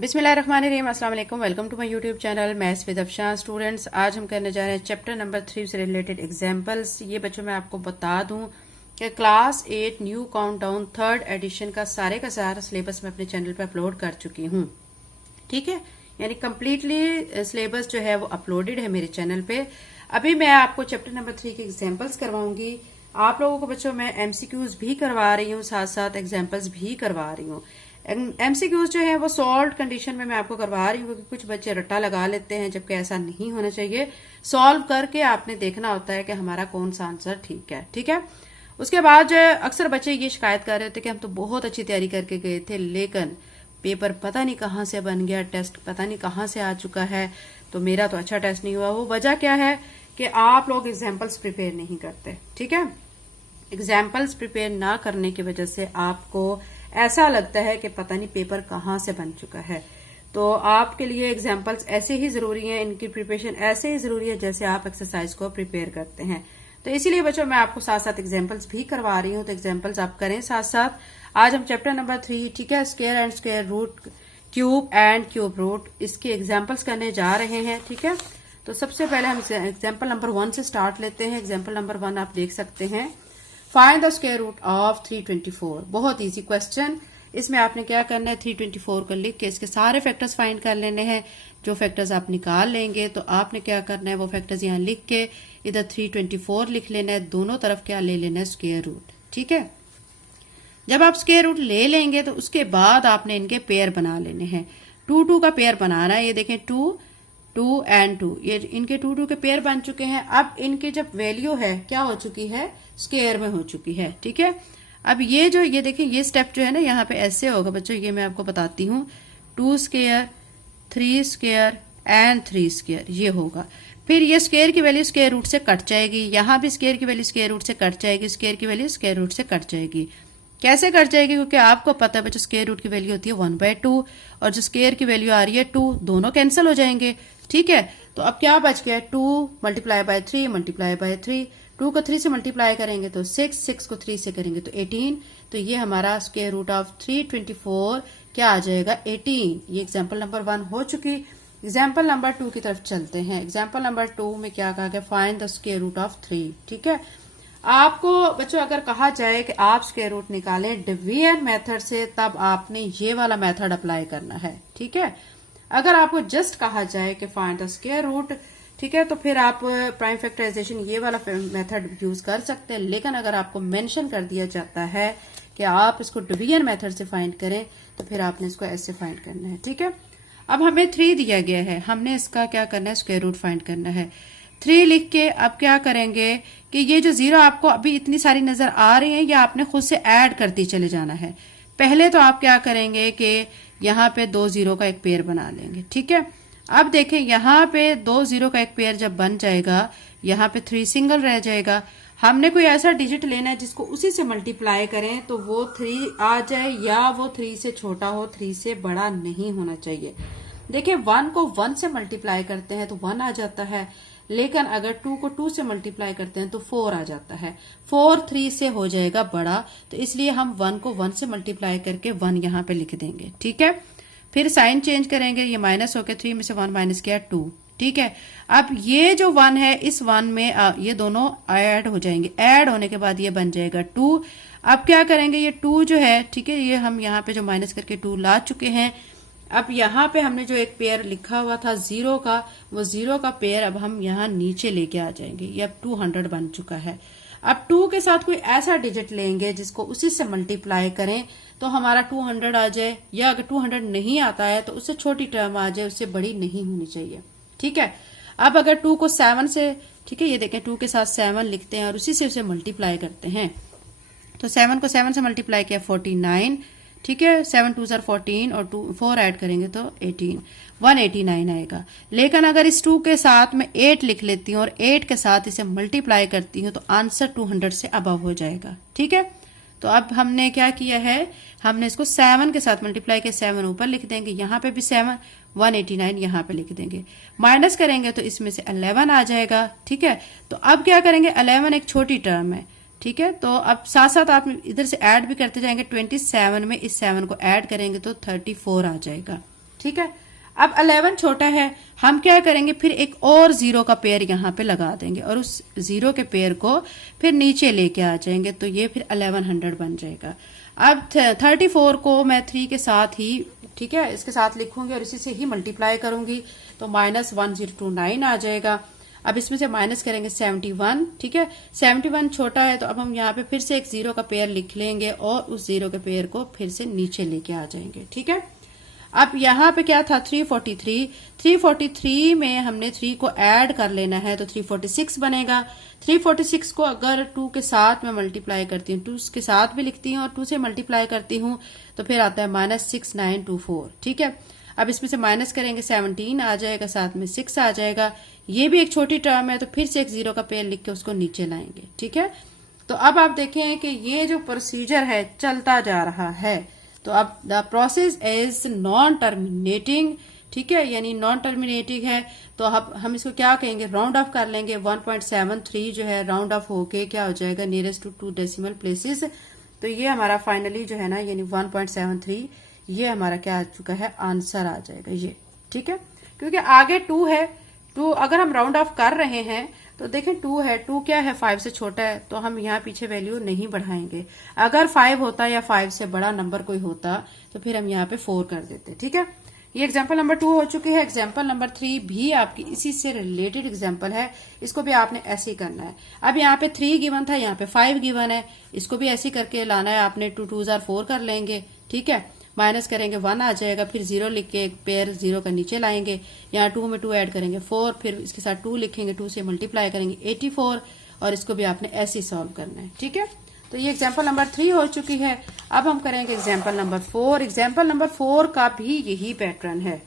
बिस्मिल्लाहिर्रहमानिर्रहीम, अस्सलाम वालेकुम। Welcome to my YouTube channel maths with Afshan. Students, आज हम करने जा रहे हैं चैप्टर नंबर 3 से रिलेटेड एग्जांपल्स। ये बच्चों मैं आपको बता दूं कि class 8 new countdown third edition का सारा सिलेबस मैं अपने चैनल पे अपलोड कर चुकी हूँ। ठीक है, यानी कम्प्लीटली सिलेबस जो है वो अपलोडेड है मेरे चैनल पे। अभी मैं आपको चैप्टर नंबर 3 के एग्जाम्पल्स करवाऊंगी। आप लोगों को बच्चों मैं एमसीक्यूज भी करवा रही हूँ, साथ साथ एग्जाम्पल्स भी करवा रही हूँ। एमसीक्यूज जो है वो सॉल्व कंडीशन में मैं आपको करवा रही हूँ, क्योंकि कुछ बच्चे रट्टा लगा लेते हैं, जबकि ऐसा नहीं होना चाहिए। सॉल्व करके आपने देखना होता है कि हमारा कौन सा आंसर ठीक है। ठीक है, उसके बाद जो है अक्सर बच्चे ये शिकायत कर रहे थे कि हम तो बहुत अच्छी तैयारी करके गए थे, लेकिन पेपर पता नहीं कहाँ से बन गया, टेस्ट पता नहीं कहाँ से आ चुका है, तो मेरा तो अच्छा टेस्ट नहीं हुआ। वो वजह क्या है कि आप लोग एग्जाम्पल्स प्रिपेयर नहीं करते। ठीक है, एग्जाम्पल्स प्रिपेयर ना करने की वजह से आपको ऐसा लगता है कि पता नहीं पेपर कहाँ से बन चुका है। तो आपके लिए एग्जाम्पल्स ऐसे ही जरूरी हैं, इनकी प्रिपरेशन ऐसे ही जरूरी है जैसे आप एक्सरसाइज को प्रिपेयर करते हैं। तो इसीलिए बच्चों मैं आपको साथ साथ एग्जाम्पल्स भी करवा रही हूँ, तो एग्जाम्पल्स आप करें साथ साथ। आज हम चैप्टर नंबर 3, ठीक है, square and square root, cube and cube root, इसके एग्जाम्पल्स करने जा रहे हैं। ठीक है, तो सबसे पहले हम एग्जाम्पल नंबर 1 से स्टार्ट लेते हैं। एग्जाम्पल नंबर 1 आप देख सकते हैं, find the square root of 324। बहुत इजी क्वेश्चन। इसमें आपने क्या करना है, 324 को लिख के इसके सारे फैक्टर्स फाइंड कर लेने हैं। जो फैक्टर्स आप निकाल लेंगे तो आपने क्या करना है, वो फैक्टर्स यहाँ लिख के इधर 324 लिख लेना है, दोनों तरफ क्या ले लेना है, स्क्वायर रूट। ठीक है, जब आप स्क्वायर रूट ले लेंगे तो उसके बाद आपने इनके पेयर बना लेने हैं। 2 का पेयर बनाना है। ये देखें 2 एंड 2, ये इनके 2 के पेयर बन चुके हैं। अब इनके जब वैल्यू है क्या हो चुकी है, स्क्वायर में हो चुकी है। ठीक है, अब ये देखें, ये स्टेप जो है ना यहाँ पे ऐसे होगा बच्चों, ये मैं आपको बताती हूँ। 2 स्क्वायर, 3 स्क्वायर एंड 3 स्क्वायर, ये होगा। फिर ये स्क्वायर की वैल्यू स्क्वायर रूट से कट जाएगी, यहाँ भी स्क्वायर की वैल्यू स्क्वायर रूट से कट जाएगी, स्क्वायर की वैल्यू स्क्वायर रूट से कट जाएगी। कैसे कट जाएगी, क्योंकि आपको पता है बच्चों स्क्वायर रूट की वैल्यू होती है 1/2 और जो स्क्वायर की वैल्यू आ रही है 2, दोनों कैंसिल हो जाएंगे। ठीक है, तो अब क्या बच गया, 2 मल्टीप्लाई बाय 3 मल्टीप्लाई बाय 3, 2 को 3 से मल्टीप्लाई करेंगे तो 6, 6 को 3 से करेंगे तो 18। तो ये हमारा स्क्वायर रूट ऑफ 324 क्या आ जाएगा, 18। ये एग्जाम्पल नंबर 1 हो चुकी। एग्जाम्पल नंबर 2 की तरफ चलते हैं। एग्जाम्पल नंबर 2 में क्या कहा गया, find the square root of 3। ठीक है, आपको बच्चों अगर कहा जाए कि आप स्क्वायर रूट निकालें डिवीजन मेथड से, तब आपने ये वाला मेथड अप्लाई करना है। ठीक है, अगर आपको जस्ट कहा जाए कि फाइंड द स्क्वायर रूट, ठीक है, तो फिर आप प्राइम फैक्टराइजेशन ये वाला मेथड यूज कर सकते हैं। लेकिन अगर आपको मेंशन कर दिया जाता है कि आप इसको डिवीजन मेथड से फाइंड करें, तो फिर आपने इसको ऐसे फाइंड करना है। ठीक है, अब हमें 3 दिया गया है, हमने इसका क्या करना है, स्क्वायर रूट फाइंड करना है। 3 लिख के अब क्या करेंगे कि ये जो 0 आपको अभी इतनी सारी नजर आ रही है, ये आपने खुद से ऐड करती चले जाना है। पहले तो आप क्या करेंगे कि यहाँ पे 2 0 का एक पेयर बना लेंगे। ठीक है, अब देखें यहाँ पे 2 0 का एक पेयर जब बन जाएगा, यहाँ पे 3 सिंगल रह जाएगा। हमने कोई ऐसा डिजिट लेना है जिसको उसी से मल्टीप्लाई करें तो वो 3 आ जाए, या वो 3 से छोटा हो, 3 से बड़ा नहीं होना चाहिए। देखिए 1 को 1 से मल्टीप्लाई करते हैं तो 1 आ जाता है, लेकिन अगर 2 को 2 से मल्टीप्लाई करते हैं तो 4 आ जाता है। 4 3 से हो जाएगा बड़ा, तो इसलिए हम 1 को 1 से मल्टीप्लाई करके 1 यहाँ पे लिख देंगे। ठीक है, फिर साइन चेंज करेंगे, ये माइनस होकर 3 में से 1 माइनस किया 2। ठीक है, अब ये जो 1 है, इस 1 में ये दोनों ऐड हो जाएंगे, ऐड होने के बाद ये बन जाएगा 2। अब क्या करेंगे, ये 2 जो है, ठीक है, ये हम यहाँ पे जो माइनस करके 2 ला चुके हैं। अब यहाँ पे हमने जो एक पेयर लिखा हुआ था 0 का, वो 0 का पेयर अब हम यहाँ नीचे लेके आ जाएंगे। ये अब 200 बन चुका है। अब 2 के साथ कोई ऐसा डिजिट लेंगे जिसको उसी से मल्टीप्लाई करें तो हमारा 200 आ जाए, या अगर 200 नहीं आता है तो उससे छोटी टर्म आ जाए, उससे बड़ी नहीं होनी चाहिए। ठीक है, अब अगर 2 को 7 से, ठीक है, ये देखें 2 के साथ 7 लिखते हैं और उसी से उसे मल्टीप्लाई करते हैं, तो 7 को 7 से मल्टीप्लाई किया 49। ठीक है, 7 2 14 और 4 ऐड करेंगे तो 18, 189 आएगा। लेकिन अगर इस 2 के साथ में 8 लिख लेती हूँ और 8 के साथ इसे मल्टीप्लाई करती हूँ तो आंसर 200 से अबव हो जाएगा। ठीक है, तो अब हमने क्या किया है, हमने इसको 7 के साथ मल्टीप्लाई किया, 7 ऊपर लिख देंगे, यहाँ पे भी 7, 189 यहाँ पे लिख देंगे, माइनस करेंगे तो इसमें से 11 आ जाएगा। ठीक है, तो अब क्या करेंगे, 11 एक छोटी टर्म है। ठीक है, तो अब साथ साथ आप इधर से ऐड भी करते जाएंगे, 27 में इस 7 को ऐड करेंगे तो 34 आ जाएगा। ठीक है। अब 11 छोटा है, हम क्या करेंगे, फिर एक और 0 का पेयर यहाँ पे लगा देंगे और उस 0 के पेयर को फिर नीचे लेके आ जाएंगे, तो ये फिर 1100 बन जाएगा। अब 34 को मैं 3 के साथ ही, ठीक है, इसके साथ लिखूंगी और इसी से ही मल्टीप्लाई करूंगी, तो -1029 आ जाएगा। अब इसमें से माइनस करेंगे 71, ठीक है, 71 छोटा है, तो अब हम यहाँ पे फिर से एक 0 का पेयर लिख लेंगे और उस 0 के पेयर को फिर से नीचे लेके आ जाएंगे, ठीक है। अब यहाँ पे क्या था, 343 में हमने 3 को ऐड कर लेना है, तो 346 बनेगा। 346 को अगर 2 के साथ मैं मल्टीप्लाई करती हूँ, 2 के साथ भी लिखती हूँ और 2 से मल्टीप्लाई करती हूँ, तो फिर आता है -6924, ठीक है। अब इसमें से माइनस करेंगे 17 आ जाएगा, साथ में 6 आ जाएगा। ये भी एक छोटी टर्म है, तो फिर से एक 0 का पेयर लिख के उसको नीचे लाएंगे, ठीक है। तो अब आप देखें कि ये जो प्रोसीजर है चलता जा रहा है, तो अब the process is non terminating, ठीक है, यानी नॉन टर्मिनेटिंग है, तो अब हम इसको क्या कहेंगे, राउंड ऑफ कर लेंगे। 1.73 जो है राउंड ऑफ होके क्या हो जाएगा, नियरेस्ट टू 2 डेसिमल प्लेसेस, तो ये हमारा फाइनली जो है ना, यानी 1.73, ये हमारा क्या आ चुका है, आंसर आ जाएगा ये, ठीक है। क्योंकि आगे 2 है, 2 अगर हम राउंड ऑफ कर रहे हैं तो देखें 2 है, 2 क्या है, 5 से छोटा है, तो हम यहाँ पीछे वैल्यू नहीं बढ़ाएंगे। अगर 5 होता या 5 से बड़ा नंबर कोई होता तो फिर हम यहाँ पे 4 कर देते, ठीक है। ये एग्जाम्पल नंबर 2 हो चुकी है। एग्जाम्पल नंबर 3 भी आपकी इसी से रिलेटेड एग्जाम्पल है, इसको भी आपने ऐसे ही करना है। अब यहाँ पे 3 गिवन था, यहाँ पे 5 गिवन है, इसको भी ऐसे करके लाना है आपने। 2 2 4 कर लेंगे, ठीक है, माइनस करेंगे 1 आ जाएगा, फिर 0 लिख के एक पेयर 0 का नीचे लाएंगे, यहाँ 2 में 2 ऐड करेंगे 4, फिर इसके साथ 2 लिखेंगे, 2 से मल्टीप्लाई करेंगे 84, और इसको भी आपने ऐसे ही सॉल्व करना है, ठीक है। तो ये एग्जाम्पल नंबर 3 हो चुकी है। अब हम करेंगे एग्जाम्पल नंबर 4। एग्जाम्पल नंबर 4 का भी यही पैटर्न है,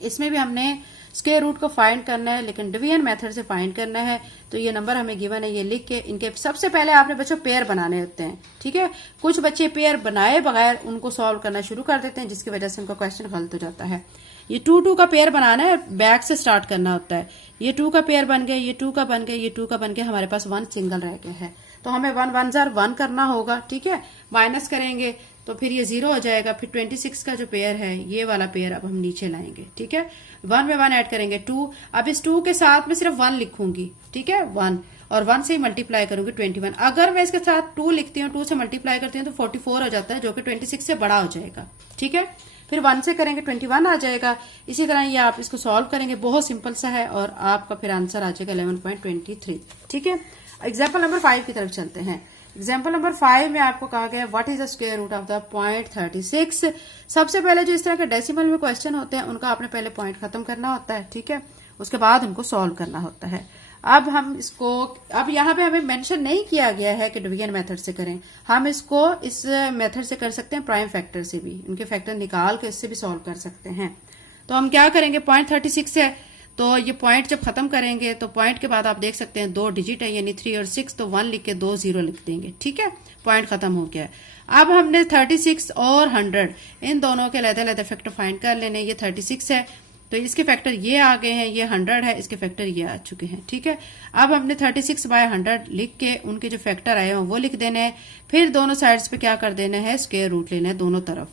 इसमें भी हमने स्क्वायर रूट को फाइंड करना है, लेकिन डिवीजन मेथड से फाइंड करना है। तो ये नंबर हमें गिवन है, ये लिख के इनके सबसे पहले आपने बच्चों पेयर बनाने होते हैं, ठीक है। कुछ बच्चे पेयर बनाए बगैर उनको सॉल्व करना शुरू कर देते हैं, जिसकी वजह से उनका क्वेश्चन गलत हो जाता है। ये 2 2 का पेयर बनाना है, बैक से स्टार्ट करना होता है। ये 2 का पेयर बन गया, ये 2 का बन गया, ये 2 का बन गया, हमारे पास 1 सिंगल रह गया है, तो हमें 1 1 जार 1 करना होगा, ठीक है। माइनस करेंगे तो फिर ये 0 हो जाएगा, फिर 26 का जो पेयर है ये वाला पेयर अब हम नीचे लाएंगे, ठीक है। 1 में 1 ऐड करेंगे 2, अब इस 2 के साथ में सिर्फ 1 लिखूंगी, ठीक है, 1, और 1 से ही मल्टीप्लाई करूंगी 21। अगर मैं इसके साथ 2 लिखती हूँ, 2 से मल्टीप्लाई करती हूँ तो 44 हो जाता है, जो कि 26 से बड़ा हो जाएगा, ठीक है। फिर 1 से करेंगे 21 आ जाएगा। इसी तरह ये आप इसको सॉल्व करेंगे, बहुत सिंपल सा है, और आपका फिर आंसर आ जाएगा 11.23, ठीक है। एग्जाम्पल नंबर 5 की तरफ चलते हैं। एग्जाम्पल नंबर 5 में आपको कहा गया what is the square root of the 0.36। सबसे पहले जो इस तरह के डेसिमल में क्वेश्चन होते हैं उनका आपने पहले पॉइंट खत्म करना होता है, ठीक है, उसके बाद उनको सॉल्व करना होता है। अब हम इसको, अब यहाँ पे हमें मेंशन नहीं किया गया है कि डिवीजन मेथड से करें, हम इसको इस मेथड से कर सकते हैं, प्राइम फैक्टर से भी, उनके फैक्टर निकाल के इससे भी सॉल्व कर सकते हैं। तो हम क्या करेंगे, 0.36 है, तो ये पॉइंट जब खत्म करेंगे तो पॉइंट के बाद आप देख सकते हैं 2 डिजिट है, यानी 3 और 6, तो 1 लिख के 2 0 लिख देंगे, ठीक है, पॉइंट खत्म हो गया है। अब हमने 36 और 100 इन दोनों के अलग-अलग फैक्टर फाइंड कर लेने। ये 36 है तो इसके फैक्टर ये आ गए हैं, ये 100 है, इसके फैक्टर ये आ चुके हैं, ठीक है। अब हमने 36/100 लिख के उनके जो फैक्टर आए हैं वो लिख देने हैं। फिर दोनों साइड्स पे क्या कर देना है, स्क्वायर रूट लेना है दोनों तरफ।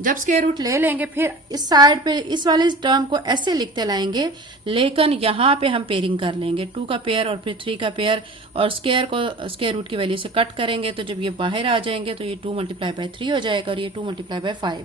जब स्क्वायर रूट ले लेंगे फिर इस साइड पे इस वाले टर्म को ऐसे लिखते लाएंगे, लेकिन यहाँ पे हम पेयरिंग कर लेंगे, 2 का पेयर और फिर 3 का पेयर, और स्क्वायर को स्क्वायर रूट की वैल्यू से कट करेंगे, तो जब ये बाहर आ जाएंगे तो ये 2 × 3 हो जाएगा, और ये 2 × 5।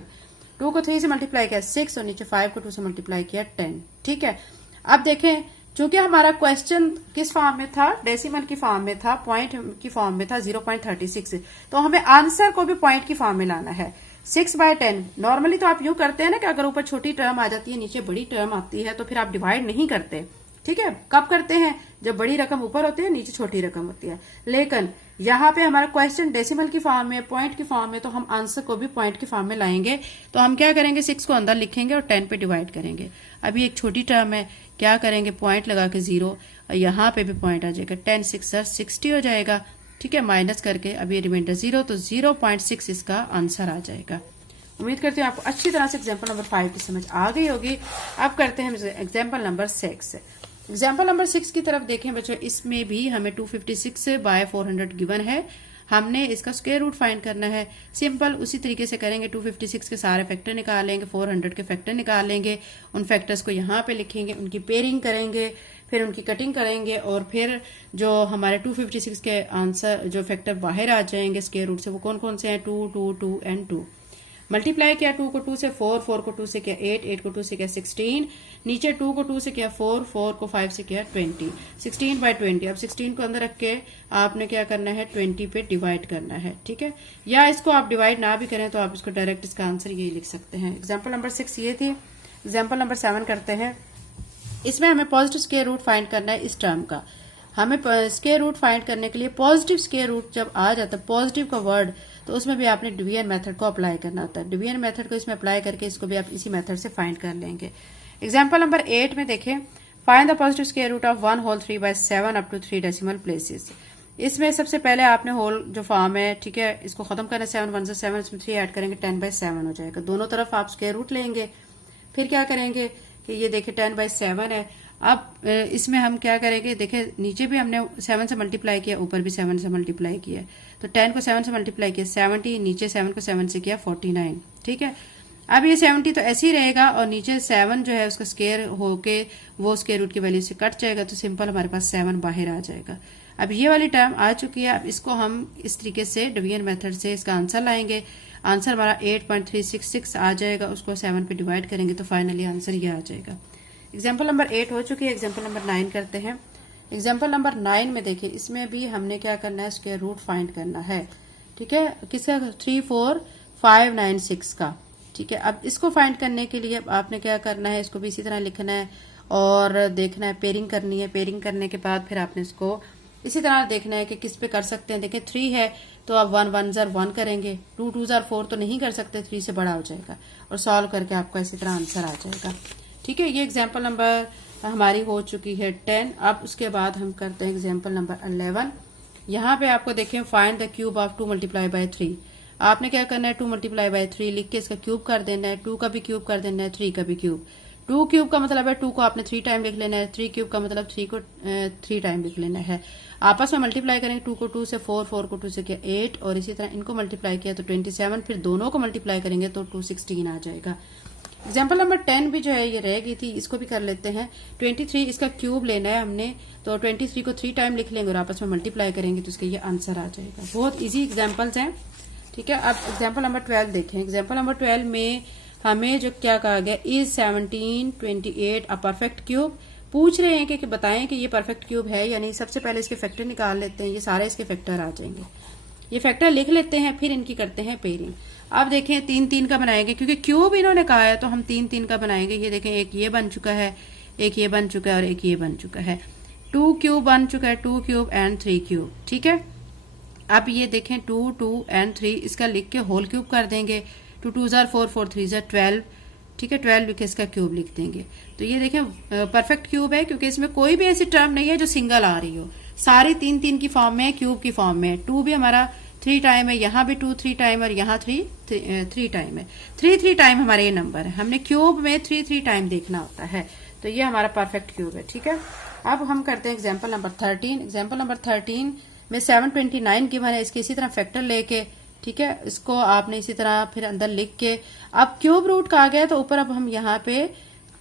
2 को 3 से मल्टीप्लाई किया 6, और नीचे 5 को 2 से मल्टीप्लाई किया 10, ठीक है। अब देखें, चूंकि हमारा क्वेश्चन किस फॉर्म में था, डेसिमल की फॉर्म में था, पॉइंट की फॉर्म में था 0.36, तो हमें आंसर को भी पॉइंट की फॉर्म में लाना है। 6/10 नॉर्मली तो आप यूं करते हैं ना कि अगर ऊपर छोटी टर्म आ जाती है नीचे बड़ी टर्म आती है तो फिर आप डिवाइड नहीं करते, ठीक है। कब करते हैं, जब बड़ी रकम ऊपर होती है नीचे छोटी रकम होती है। लेकिन यहाँ पे हमारा क्वेश्चन डेसिमल की फॉर्म में, पॉइंट की फॉर्म में, तो हम आंसर को भी पॉइंट की फॉर्म में लाएंगे। तो हम क्या करेंगे, 6 को अंदर लिखेंगे और 10 पे डिवाइड करेंगे। अभी एक छोटी टर्म है, क्या करेंगे, पॉइंट लगा के 0, और यहाँ पे भी पॉइंट आ जाएगा, 10 6 60 हो जाएगा, ठीक है। माइनस करके अभी रिमाइंडर 0, तो 0.6 इसका आंसर आ जाएगा। उम्मीद करती हूँ आपको अच्छी तरह से एग्जाम्पल नंबर 5 की समझ आ गई होगी। अब करते हैं एग्जाम्पल नंबर 6। एग्जाम्पल नंबर 6 की तरफ देखें बच्चों, इसमें भी हमें 256/400 गिवन है। हमने इसका स्क्वायर रूट फाइंड करना है। सिंपल उसी तरीके से करेंगे, 256 के सारे फैक्टर निकाल लेंगे, 400 के फैक्टर निकाल लेंगे, उन फैक्टर्स को यहाँ पे लिखेंगे, उनकी पेयरिंग करेंगे, फिर उनकी कटिंग करेंगे और फिर जो हमारे 256 के आंसर जो फैक्टर बाहर आ जाएंगे स्क्वायर रूट से वो कौन कौन से हैं, 2 2 2 एंड 2। मल्टीप्लाई किया 2 को 2 से 4, 4 को 2 से किया 8, 8 को 2 से किया 16, नीचे 2 को 2 से किया 4, 4 को 5 से किया 20, 16 बाय 20। अब 16 को अंदर रख के आपने क्या करना है, 20 पे डिवाइड करना है, ठीक है। या इसको आप डिवाइड ना भी करें तो आप इसको डायरेक्ट इसका आंसर यही लिख सकते हैं। एग्जाम्पल नंबर 6 ये थी। एग्जाम्पल नंबर 7 करते हैं। इसमें हमें पॉजिटिव स्क्वायर रूट फाइंड करना है इस टर्म का। हमें स्क्वायर रूट फाइंड करने के लिए पॉजिटिव स्क्वायर रूट जब आ जाता है, पॉजिटिव का वर्ड, तो उसमें भी आपने डिवीजन मेथड को अप्लाई करना होता है। डिवीजन मेथड को इसमें अप्लाई करके इसको भी आप इसी मेथड से फाइंड कर लेंगे। एग्जाम्पल नंबर 8 में देखें, find the positive square root of 1 whole 3 by 7 up to 3 decimal places. इसमें सबसे पहले आपने होल जो फॉर्म है, ठीक है, इसको खत्म करना, 7 1 से 7, इसमें 3 ऐड करेंगे, 10 बाय 7 हो जाएगा। दोनों तरफ आप स्क्वायर रूट लेंगे, फिर क्या करेंगे कि ये देखिए 10 बाय 7 है। अब इसमें हम क्या करेंगे, देखें नीचे भी हमने 7 से मल्टीप्लाई किया, ऊपर भी 7 से मल्टीप्लाई किया, तो 10 को 7 से मल्टीप्लाई किया 70, नीचे 7 को 7 से किया 49, ठीक है। अब ये 70 तो ऐसे ही रहेगा और नीचे 7 जो है उसका स्क्वायर होके वो स्क्वायर रूट की वैल्यू से कट जाएगा, तो सिंपल हमारे पास 7 बाहर आ जाएगा। अब ये वाली टर्म आ चुकी है। अब इसको हम इस तरीके से डिवीजन मेथड से इसका आंसर लाएंगे। आंसर हमारा 8.366 आ जाएगा, उसको 7 पे डिवाइड करेंगे तो फाइनली आंसर ये आ जाएगा। एग्जाम्पल नंबर 8 हो चुकी है। एग्जाम्पल नंबर 9 करते हैं। एग्जाम्पल नंबर 9 में देखिए, इसमें भी हमने क्या करना है, स्क्वायर रूट फाइंड करना है, ठीक है। किसका, 34596 का, ठीक है। अब इसको फाइंड करने के लिए आपने क्या करना है, इसको भी इसी तरह लिखना है और देखना है, पेयरिंग करनी है। पेयरिंग करने के बाद फिर आपने इसको इसी तरह देखना है कि किस पे कर सकते हैं। देखें 3 है तो आप 1 1 जार 1 करेंगे, 2 2 जार 4 तो नहीं कर सकते, 3 से बड़ा हो जाएगा और सॉल्व करके आपका इसी तरह आंसर आ जाएगा, ठीक है। ये एग्जाम्पल नंबर हमारी हो चुकी है 10। अब उसके बाद हम करते हैं एग्जाम्पल नंबर 11। यहाँ पे आपको देखें, find the cube of 2 multiply by 3। आपने क्या करना है, 2 मल्टीप्लाई बाय 3 लिख के इसका क्यूब कर देना है। 2 का भी क्यूब कर देना है, 3 का भी क्यूब। 2 क्यूब का मतलब है 2 को आपने 3 टाइम लिख लेना है, 3 क्यूब का मतलब 3 को 3 टाइम लिख लेना है। आपस में मल्टीप्लाई करेंगे, 2 को 2 से 4, 4 को 2 से किया 8 और इसी तरह इनको मल्टीप्लाई किया तो 27, फिर दोनों को मल्टीप्लाई करेंगे तो 216 आ जाएगा। एग्जाम्पल नंबर 10 भी जो है ये रह गई थी, इसको भी कर लेते हैं। 23 इसका क्यूब लेना है हमने, तो 23 को 3 टाइम लिख लेंगे और आपस में मल्टीप्लाई करेंगे तो इसका ये आंसर आ जाएगा। बहुत इजी एग्जाम्पल्स हैं, ठीक है। अब एग्जाम्पल नंबर 12 देखें। एग्जाम्पल नंबर 12 में हमें जो क्या कहा गया, इज 1728 अ परफेक्ट क्यूब। पूछ रहे हैं कि बताएं कि ये परफेक्ट क्यूब है या नहीं। सबसे पहले इसके फैक्टर निकाल लेते हैं, ये सारे इसके फैक्टर आ जाएंगे। ये फैक्टर लिख लेते हैं, फिर इनकी करते हैं पेयरिंग। अब देखें 3 3 का बनाएंगे, क्योंकि क्यूब इन्होंने कहा है तो हम 3 3 का बनाएंगे। ये देखें, एक ये बन चुका है, एक ये बन चुका है और एक ये बन चुका है। 2 क्यूब बन चुका है, 2 क्यूब एंड 3 क्यूब, ठीक है। अब ये देखें 2 2 एंड 3 इसका लिख के होल क्यूब कर देंगे। 2 2 जार 4, 4 3 जार 12, ठीक है। 12 लिख के इसका क्यूब लिख देंगे। तो ये देखें परफेक्ट क्यूब है, क्योंकि इसमें कोई भी ऐसी टर्म नहीं है जो सिंगल आ रही हो। सारी 3 3 की फॉर्म में, क्यूब की फॉर्म में। 2 भी हमारा 3 टाइम है, यहाँ भी 2 3 टाइम और यहाँ 3 टाइम है। 3 3 टाइम हमारा ये नंबर है। हमने क्यूब में 3 3 टाइम देखना होता है, तो ये हमारा परफेक्ट क्यूब है, ठीक है। अब हम करते हैं एग्जाम्पल नंबर 13। एग्जाम्पल नंबर 13 में 729 गिवन है, इसके इसी तरह फैक्टर लेके, ठीक है, इसको आपने इसी तरह फिर अंदर लिख के, अब क्यूब रूट का आ गया तो ऊपर अब हम यहाँ पे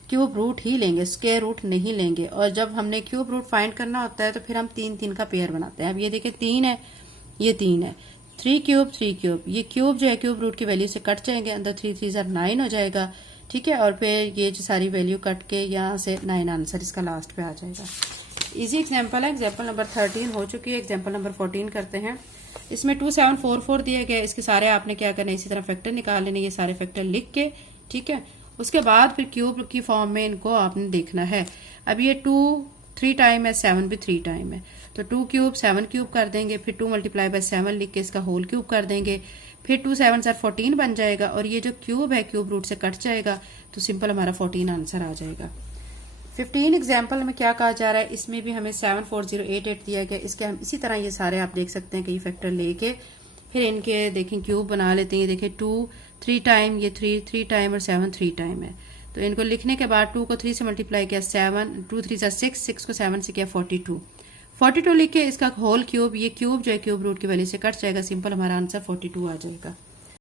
क्यूब रूट ही लेंगे, स्क्वायर रूट नहीं लेंगे। और जब हमने क्यूब रूट फाइंड करना होता है तो फिर हम 3 3 का पेयर बनाते हैं। अब ये देखिए 3 है, ये 3 है, 3 क्यूब 3 क्यूब, ये क्यूब जो है क्यूब रूट की वैल्यू से कट जाएंगे, अंदर 3 3 जार 9 हो जाएगा, ठीक है। और फिर ये जो सारी वैल्यू कट के यहाँ से 9 आंसर इसका लास्ट पे आ जाएगा। इजी एग्जाम्पल है। एग्जाम्पल नंबर 13 हो चुकी है। एग्जाम्पल नंबर 14 करते हैं। इसमें 2744 दिए गए, इसके सारे आपने क्या करना है, इसी तरह फैक्टर निकाल लेने, ये सारे फैक्टर लिख के, ठीक है। उसके बाद फिर क्यूब की फॉर्म में इनको आपने देखना है। अब ये 2 3 टाइम है, 7 भी 3 टाइम है, तो 2 क्यूब 7 क्यूब कर देंगे, फिर 2 मल्टीप्लाई बाय 7 लिख के इसका होल क्यूब कर देंगे, फिर 2 7 जार 14 बन जाएगा और ये जो क्यूब है क्यूब रूट से कट जाएगा, तो सिंपल हमारा 14 आंसर आ जाएगा। 15 एग्जाम्पल में क्या कहा जा रहा है, इसमें भी हमें 74088 दिया गया। इसके हम इसी तरह ये सारे आप देख सकते हैं कि ये फैक्टर लेके फिर इनके देखें क्यूब बना लेते हैं। ये देखें 2 3 टाइम, ये 3 3 टाइम और 7 3 टाइम है। तो इनको लिखने के बाद 2 को 3 से मल्टीप्लाई किया 7, 2 3 6, 6 को 7 से किया 42, 42 लिख के इसका होल क्यूब, ये क्यूब जो है क्यूब रूट की वैल्यू से कट जाएगा, सिंपल हमारा आंसर 42 आ जाएगा।